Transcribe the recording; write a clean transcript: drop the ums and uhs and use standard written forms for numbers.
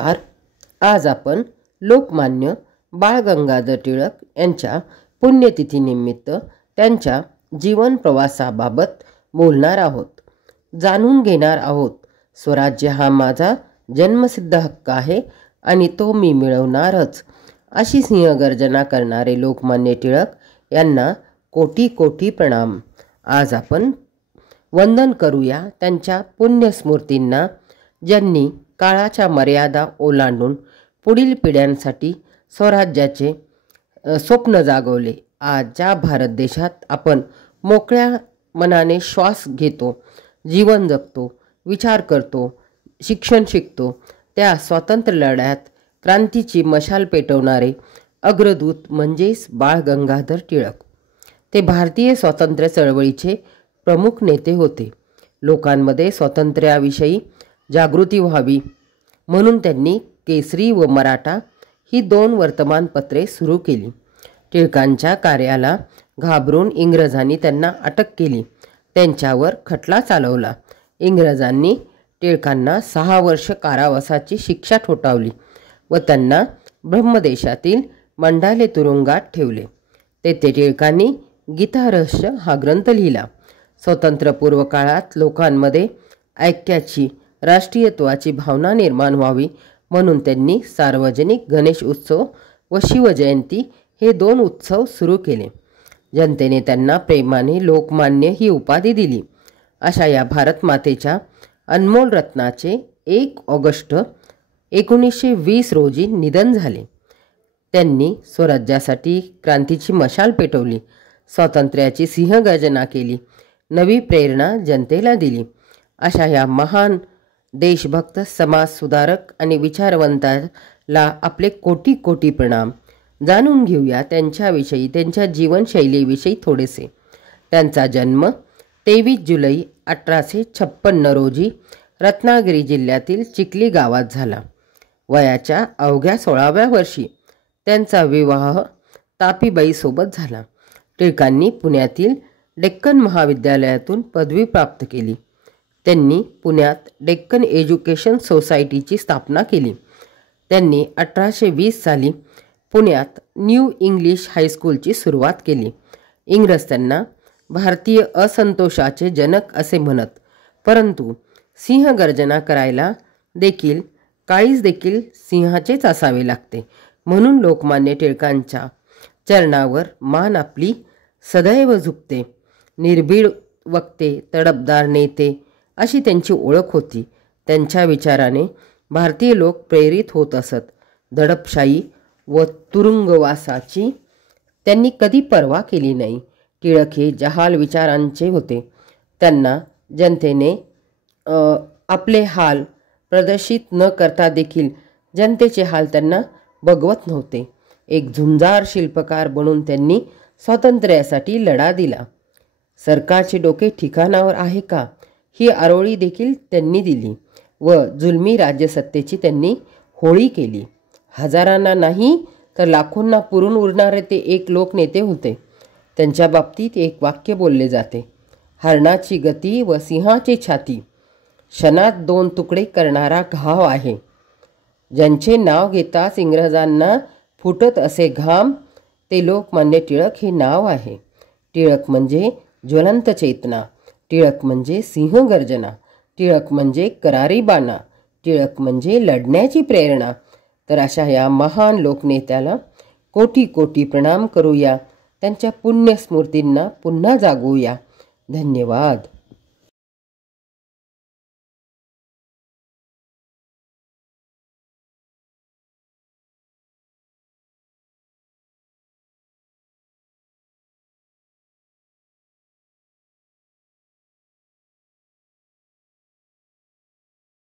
नमस्कार. आज आपण लोकमान्य बाळ गंगाधर टिळक यांच्या पुण्यतिथीनिमित्त त्यांच्या जीवन प्रवासाबाबत बोलणार आहोत. जाणून घेणार आहोत. स्वराज्य हा माझा जन्मसिद्ध हक्क आहे आणि तो मी मिळवणारच, अशी सिंहगर्जना करणारे लोकमान्य टिळक यांना कोटी कोटी प्रणाम. आज आपण वंदन करूया त्यांच्या पुण्यस्मृतींना, ज्यांनी काळाच्या मर्यादा ओलांडून पुढील पिढ्यांसाठी स्वराज्याचे स्वप्न जागवले. आज ज्या भारत देशात आपण मोकळ्या मनाने श्वास घेतो, जीवन जगतो, विचार करतो, शिक्षण शिकतो, त्या स्वातंत्र्य लढ्यात क्रांतीची मशाल पेटवणारे अग्रदूत म्हणजेच बाळ गंगाधर टिळक. ते भारतीय स्वातंत्र्य चळवळीचे प्रमुख नेते होते. लोकांमध्ये स्वातंत्र्याविषयी जागृती व्हावी म्हणून त्यांनी केसरी व मराठा ही 2 वर्तमानपत्रे सुरू केली. टिळकांच्या कार्याला घाबरून इंग्रजांनी त्यांना अटक केली. त्यांच्यावर खटला चालवला. इंग्रजांनी टिळकांना 6 वर्ष कारावासाची शिक्षा ठोठावली व त्यांना ब्रह्मदेशातील मंडाले तुरुंगात ठेवले. तेथे टिळकांनी गीता रहस्य हा ग्रंथ लिहिला. स्वातंत्र्यपूर्व काळात लोकांमध्ये ऐक्याची, राष्ट्रीयत्वाची भावना निर्माण व्हावी म्हणून त्यांनी सार्वजनिक गणेश उत्सव व शिवजयंती हे 2 उत्सव सुरू केले. जनतेने त्यांना प्रेमाने लोकमान्य ही उपाधी दिली. अशा या भारत मातेच्या अनमोल रत्नाचे 1 ऑगस्ट 1920 रोजी निधन झाले. त्यांनी स्वराज्यासाठी क्रांतीची मशाल पेटवली, स्वातंत्र्याची सिंहगर्जना केली, नवी प्रेरणा जनतेला दिली. अशा या महान देशभक्त, समाजसुधारक आणि विचारवंताला आपले कोटी कोटी प्रणाम. जाणून घेऊया त्यांच्याविषयी, त्यांच्या जीवनशैलीविषयी थोडेसे. त्यांचा जन्म 23 जुलै 1856 रोजी रत्नागिरी जिल्ह्यातील चिखली गावात झाला. वयाच्या अवघ्या 16व्या वर्षी त्यांचा विवाह तापीबाईसोबत झाला. टिळकांनी पुण्यातील डेक्कन महाविद्यालयातून पदवी प्राप्त केली. त्यांनी पुण्यात डेक्कन एज्युकेशन सोसायटीची स्थापना केली. त्यांनी 1820 साली पुण्यात न्यू इंग्लिश हायस्कूलची सुरुवात केली. इंग्रज त्यांना भारतीय असंतोषाचे जनक असे म्हणत, परंतु सिंहगर्जना करायला देखील काळीज देखील सिंहाचेच असावे लागते म्हणून लोकमान्य टिळकांच्या चरणावर मान आपली सदैव झुकते. निर्भीड वक्ते, तडफदार नेते अशी त्यांची ओळख होती. त्यांच्या विचाराने भारतीय लोक प्रेरित होत असत. दडपशाही व तुरुंगवासाची त्यांनी कधी पर्वा केली नाही. टिळक हे जहाल विचारांचे होते. त्यांना जनतेने आपले हाल प्रदर्शित न करता देखील जनतेचे हाल त्यांना बघवत नव्हते. एक झुंजार शिल्पकार बनून त्यांनी स्वातंत्र्यासाठी लढा दिला. सरकारचे डोके ठिकाणावर आहे का ही आरोळी देखील त्यांनी दिली व जुलमी राज्यसत्तेची त्यांनी होळी केली. हजारांना नाही तर लाखोंना पुरून उरणारे ते एक लोकनेते होते. त्यांच्या बाबतीत एक वाक्य बोलले जाते, हरणाची गती व सिंहाची छाती क्षणात 2 तुकडे करणारा घाव आहे. ज्यांचे नाव घेताच इंग्रजांना फुटत असे घाम, ते लोकमान्य टिळक हे नाव आहे. टिळक म्हणजे ज्वलंत चेतना, टिळक म्हणजे सिंहगर्जना, टिळक म्हणजे करारी बाणा, टिळक म्हणजे लढण्याची प्रेरणा. तर अशा या महान लोकनेत्याला कोटी कोटी प्रणाम करूया. त्यांच्या पुण्यस्मृतींना पुन्हा जागवूया. धन्यवाद.